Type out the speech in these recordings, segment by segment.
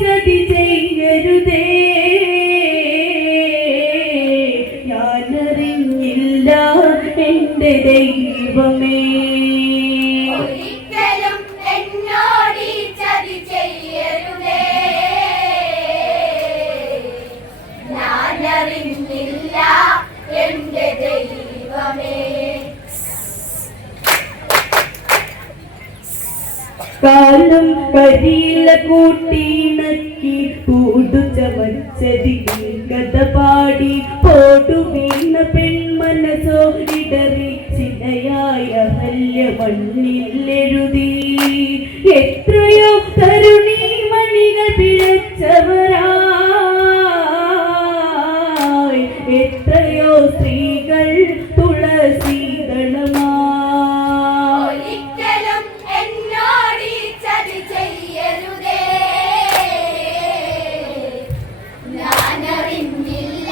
ചതി ചെയ്യരുതേ. ഞാനറിഞ്ഞില്ല എന്റെ ദൈവമേ. ദൈവമേ. കാലം കരിയില കൂട്ടി എത്രയോ കരുണീ മണികൾ പിഴച്ചവരായി. എത്രയോ സ്ത്രീകൾ ഞാനറിഞ്ഞില്ല.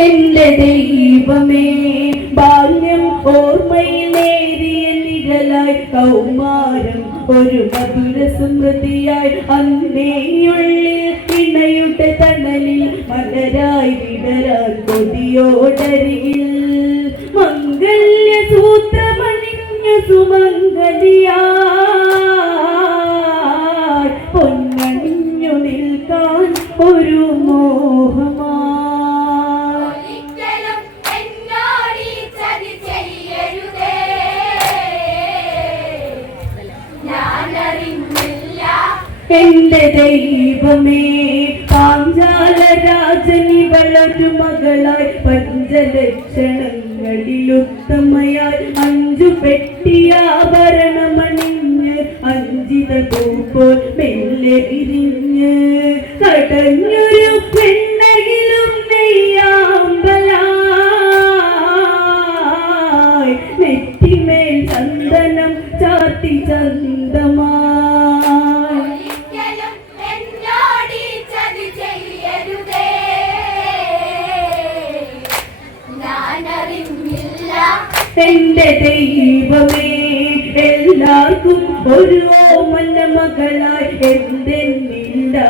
എന്റെ ദൈവമേ ബാല്യം നേരിയ നിഴലായി കൗമാരം ഒരു മധുര സ്മൃതിയായി അന്നേയുള്ളിൽ ഇണയുടെ തണലിൽ മകരായി വിടരാൻ കൊതിയോടരികിൽ. മംഗല്യ സൂത്രമണിഞ്ഞ സുമംഗലിയായി എന്റെ ദൈവമേ പാഞ്ചാല രാജനിവളൊരു മകളായി പഞ്ചലക്ഷണങ്ങളിലുത്തമയായി അഞ്ചു പെട്ടിയാഭരണമണിഞ്ഞ് അഞ്ചിത പൂപ്പോൾ മെല്ലെ വിരിഞ്ഞ് കടഞ്ഞൊരു പെണ്ണകിലും നെയ്യാമ്പലായി എന്റെ ദൈവമേ എല്ലാവർക്കും ഒരു ഓമന മകളായി എന്തെന്നില്ലാതാദിച്ച്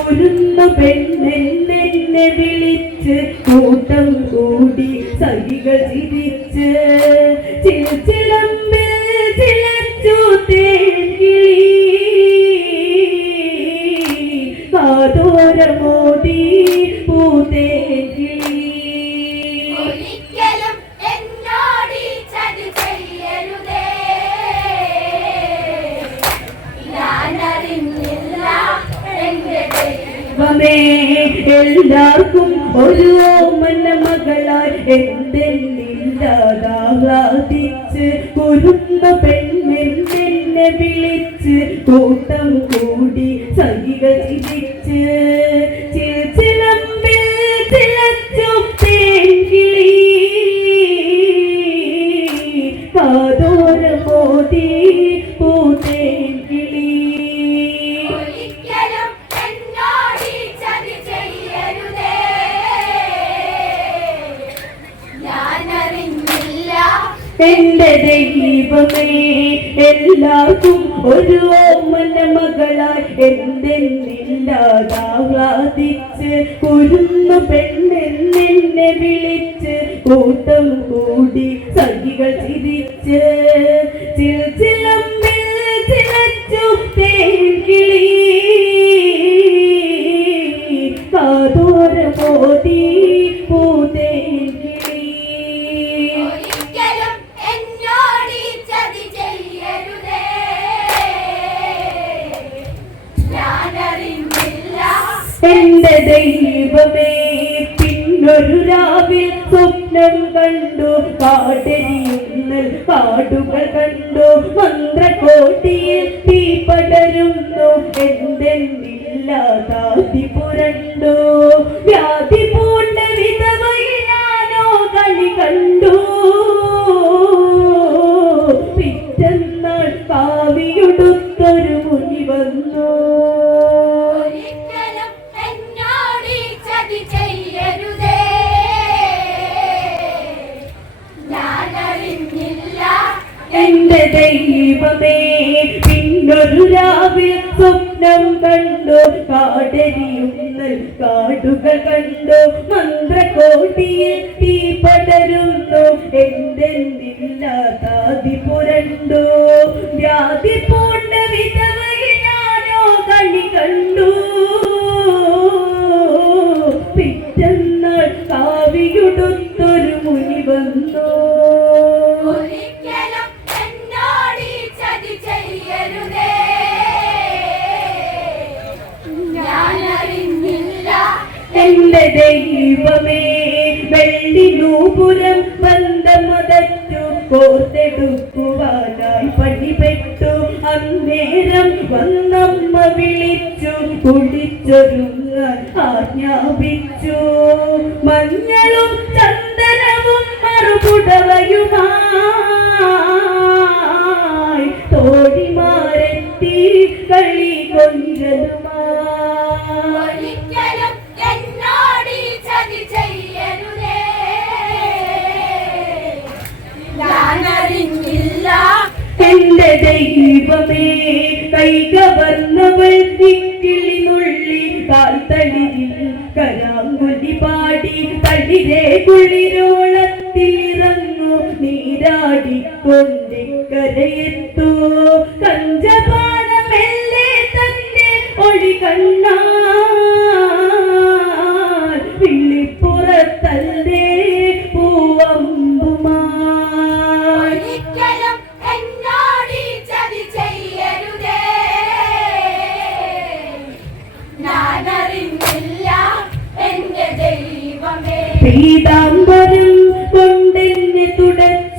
ഒരുന്ന പെണ്ണെന്നെ വിളിച്ച് കൂട്ടം കൂടി സഹികൾ ചിരിച്ച് ചിലച്ചിലമ്പിൽ എല്ലാവർക്കും ഒരു ഓമന മകളായി എന്തെന്നില്ലാതാഹ്ലാദിച്ച് കുരുന്ന പെണ്ണെന്നെ വിളിച്ച് കൂട്ടം കൂടി സഹികൾ എന്റെ ദൈവമേ എല്ലാവർക്കും ഒരു ഓമന മകളായി എന്തെന്നില്ലാതാഹ്ലാദിച്ച് കുരുന്ന പെണ്ണെന്നെ വിളിച്ച് കൂട്ടം കൂടി സഖികൾ ചിരിച്ച്. ചിലമ്പിൽ ചിലച്ചു തേൻകിളി കാതോരമോദി കാടുകൾ കണ്ടു. മന്ത്രകോട്ടിയിൽ തീ പടരുന്നു. എന്തെന്നില്ലാതാതി പുരണ്ടു. രാവിൽ സ്വപ്നം കണ്ടോ കാടരിയുന്നൽ കാടുകൾ കണ്ടോ മന്ത്രകോട്ടിയിൽ തീ പടരുന്നു എന്തെന്നില്ലാതാതി പുരണ്ടോ വ്യാധി പൂണ്ട വിധവയിൽ ഞാനോ കണി കണ്ടു. കോർത്തെടുക്കുവാനായി പണിപ്പെട്ടു. അന്നേരം വന്നമ്മ വിളിച്ചു കുളിച്ചൊരുങ്ങാൻ ആജ്ഞാപിച്ചു. മഞ്ഞളും നീരാടിക്കൊണ്ടിക്കരയെത്തു കഞ്ചപാണമെല്ലേ തന്റെ ഒളി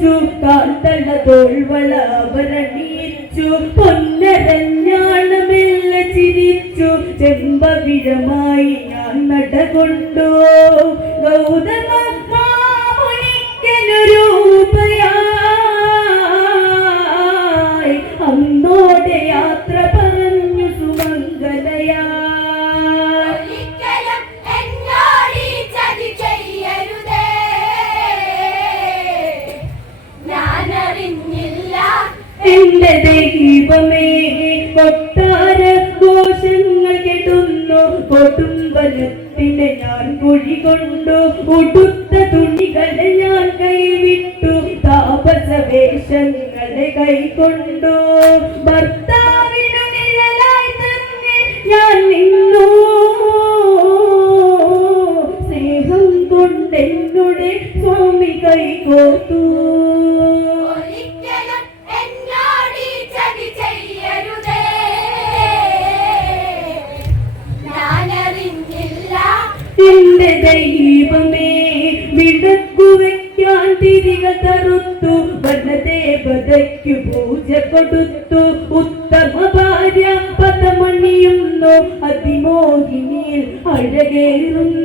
തുടച്ചു കാന്തള തോൾവള അവരണിയിച്ചു പൊന്നരഞ്ഞാണമെല്ല ചിരിച്ചു. ചെമ്പവിഴമായി ഞാൻ നടകൊണ്ടു. ഗൗതമ ദൈവമേ കൊട്ടാര ഘോഷങ്ങൾ കെടുന്നു കൊടുമ്പലത്തിനെ ഞാൻ കുഴി കൊണ്ടു. ഉടുത്ത തുണികളെ ഞാൻ കൈവിട്ടു. താപസ വേഷങ്ങളെ കൈകൊണ്ടു ഭർത്താവിനു നിഴലായി തന്നെ ഞാൻ നിന്നു. സ്നേഹം കൊണ്ടെന്നുടെ സ്വാമി കൈകോർത്തു. വയ്ക്കാൻ തിരിക തറുത്തു വനദേവതയ്ക്കു പൂജ കൊടുത്തു ഉത്തമ ഭാര്യ പദമണിയുന്നു അതിമോഹിനിയിൽ അഴകേറുന്നു.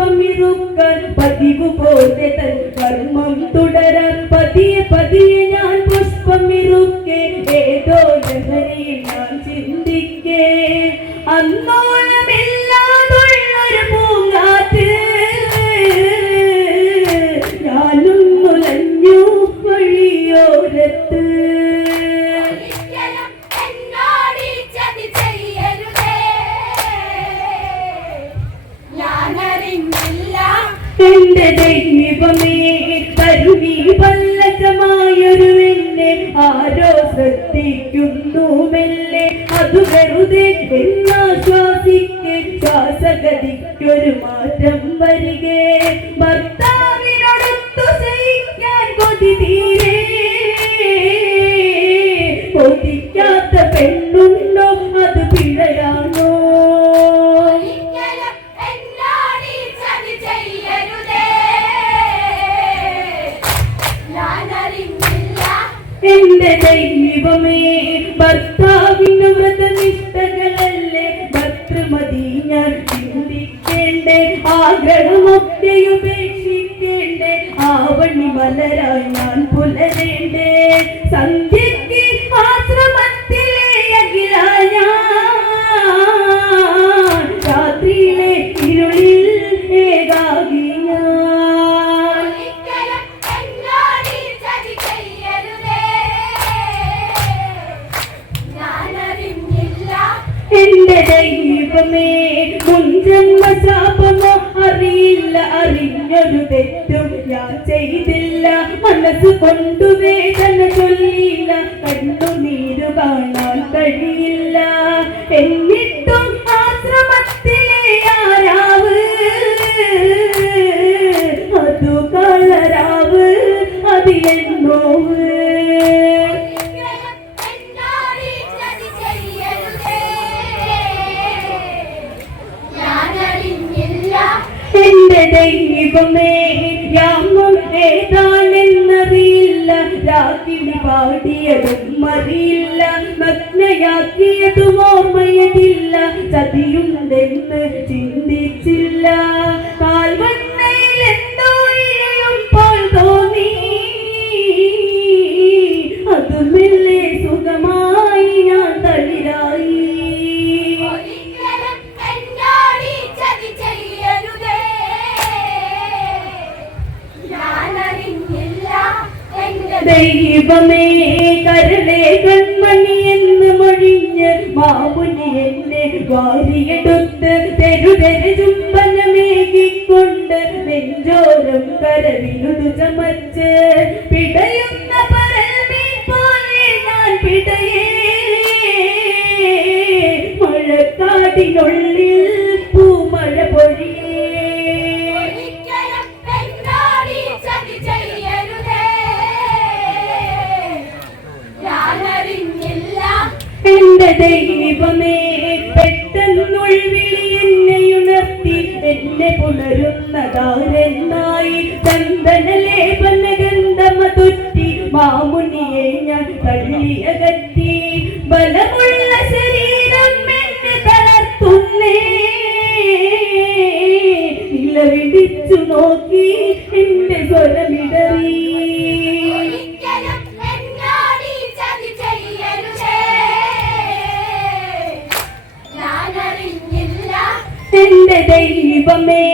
പുതുപുഷ്പമിറുക്കാൻ പതിവ് പോലെ തൻ കർമ്മം തുടരാൻ പതിയെ പതിയെ ശ്രദ്ധിക്കുന്നു മെല്ലെ അത് വെറുതെ എന്നാശ്വാസിക്ക് ശ്വാസഗതിക്കൊരു മാറ്റം എന്റെ ദൈവമേ ഭർത്താവിന്റെ വ്രതനിഷ്ഠകളല്ലേ? ഭർത്തൃമതി ഞാൻ ചിന്തിക്കേണ്ടേ ആഗ്രഹമൊക്കെ ഉപേക്ഷിക്കേണ്ടേ ആവണി മലരായി ഞാൻ പുലരേണ്ടേ. സന്ധ്യയ്ക്ക് നഗ്നയാക്കിയതും ഓർമ്മയതില്ല ചതിയുണ്ടെന്ന് വാരിയെടുത്ത് തെരുതെരു ചുംബനമേകിക്കൊണ്ട് നെഞ്ചോരം കരവിലുടു ചമച്ച്. ദൈവമേ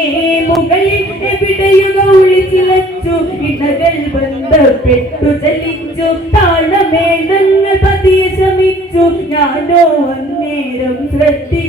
മുകളിൽ എവിടെയുക ഒളിച്ചിലച്ചു ഇണകൾ ബന്ധപ്പെട്ടു ചലിച്ചു. താളമേളങ്ങൾ പതിയെ ശമിച്ചു. ഞാനോ അന്നേരം ശ്രദ്ധിച്ചു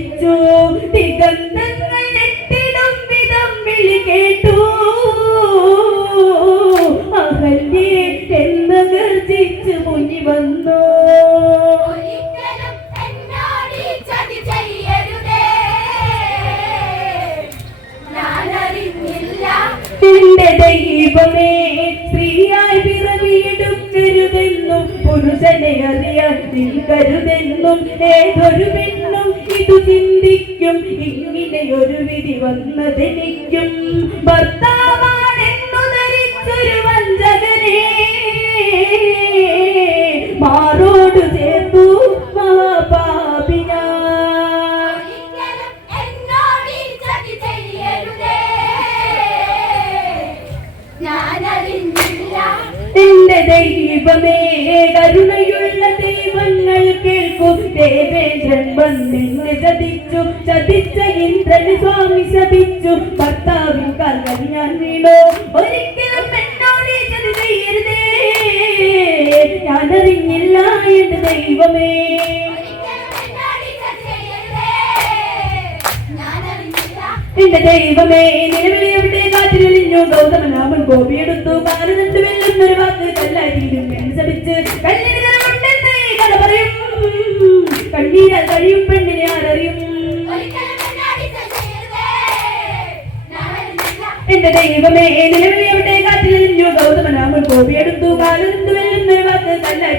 പുരുഷനെ കരുതെന്നും ഏതൊരു പെണ്ണും ഇതു ചിന്തിക്കും. ഇങ്ങനെ ഒരു വിധി വന്നതെനിക്കും. ഭർത്താവാണെന്നു ധരിച്ചൊരു വഞ്ചകനെ. മാറോട് വന്നെന്നെ ചതിച്ചു ചതിച്ച ഇന്ദ്രൻ സ്വാമി ശപിച്ചു. ഭർത്താവിൻ കാൽകൾ ഞാൻ വീണു. ഒരിക്കലും എന്നോട് ചതി ചെയ്യരുതേ. ഞാനറിഞ്ഞില്ല എന്റെ ദൈവമേ. എന്റെ ദൈവമേ നിലവിളി എവിടെ? കാറ്റിലിഞ്ഞു ഗൗതമനാമൻ ഗോപിയെടുത്തു. കാലനണ്ട് വെല്ലുന്നൊരു വാക്ക് കല്ലായിരിക്കും ശ്രമിച്ച് ശപിച്ച്. കല്ലിന് കണ്ണീരാൽ കഴിയും പെണ്ണിനെ ആരറിയും? എന്റെ ദൈവമേ നിലവിളി എവിടെ കാറ്റിലിഞ്ഞു ഗൗതമനാമൻ കോപിയെടുത്തു. കാലനണ്ട് വെല്ലുന്നൊരു വാക്ക് കല്ലായി